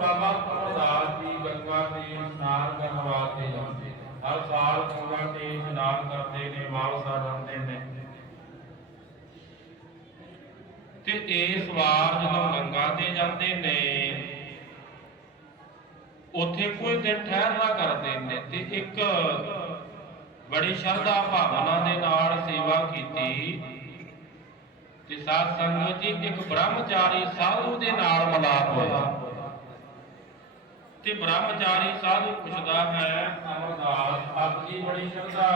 ਬਾਬਾ ਪ੍ਰਦਾਸ ਜੀ, ਗੰਗਾ ਤੇ ਇਸ਼ਨਾਨ ਕਰਨ ਵਾਸਤੇ ਜਾਂਦੇ ਨੇ। ਹਰ ਸਾਲ ਗੰਗਾ ਤੇ ਇਸ਼ਨਾਨ ਕਰਦੇ ਨੇ, ਵਾਪਸ ਆ ਜਾਂਦੇ ਨੇ। ਤੇ ਇਸ ਵਾਰ ਜਦੋਂ ਗੰਗਾ ਤੇ ਜਾਂਦੇ ਨੇ, ਉੱਥੇ ਕੁਝ ਦਿਨ ਠਹਿਰਨਾ ਕਰਦੇ ਨੇ ਤੇ ਇੱਕ ਬੜੀ ਸ਼ਰਧਾ ਭਾਵਨਾ ਦੇ ਨਾਲ ਸੇਵਾ ਕੀਤੀ। ਤੇ ਸਾਧ ਸੰਗਤ ਜੀ, ਇੱਕ ਬ੍ਰਹਮਚਾਰੀ ਸਾਧੂ ਦੇ ਨਾਲ ਮਿਲਾਪ ਹੋਇਆ। ਤੇ ਬ੍ਰਹਮਚਾਰੀ ਸਾਧੂ ਪੁੱਛਦਾ ਹੈ ਅਮਰਦਾਸ ਆਪ ਜੀ ਬੜੀ ਸ਼ਰਧਾ।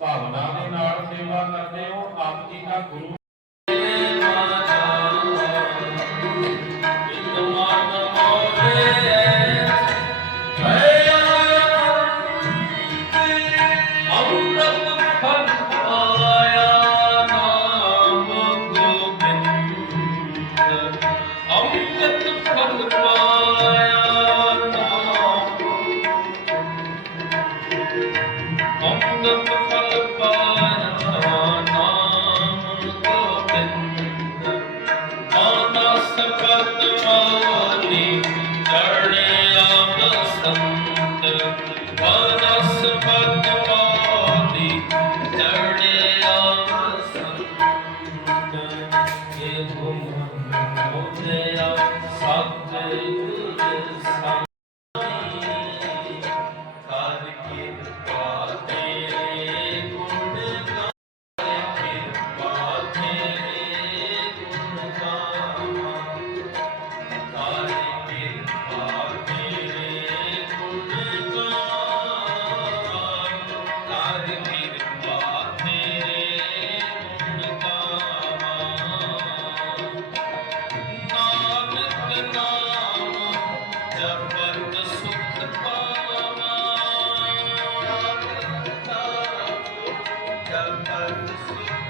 ਭਾਵਨਾ ਦੇ ਨਾਲ ਸੇਵਾ ਕਰਦੇ ਹੋ, ਆਪ ਜੀ ਦਾ ਗੁਰੂ ਅੰਮ੍ਰਿਤ ਫਲ ਪਾਇਆ ਨਾਮ ਗੋਬਿੰਦ ਮਾਨਸ ਪਤ ਮਾਲੀ ਚੜਿਆ ਬਸੰਤ ਮਾਨਸ ਪਤ ਮਾਲੀ ਚੜਿਆ ਬਸੰਤ ਇਹ ਗੁਮ ਹੋਇਆ ਸਤ ਗੁਰ ਸੰਤ ਕਰ ਕਿਰਪਾ ਤੇਰੇ ਗੁਣ ਕਰ ਕਿਰਪਾ ਤੇਰੇ ਗੁਣ ਗਾਵਾਂ ਕਰ ਕਿਰਪਾ ਤੇਰੇ ਗੁਣ ਗਾਵਾਂ ਕਰ ਕਿਰਪਾ ਤੇਰੇ ਗੁਣ ਗਾਵਾਂ ਨਾਨਕ ਨਾਮ ਜਪਤ ਸੁਖ Thank you.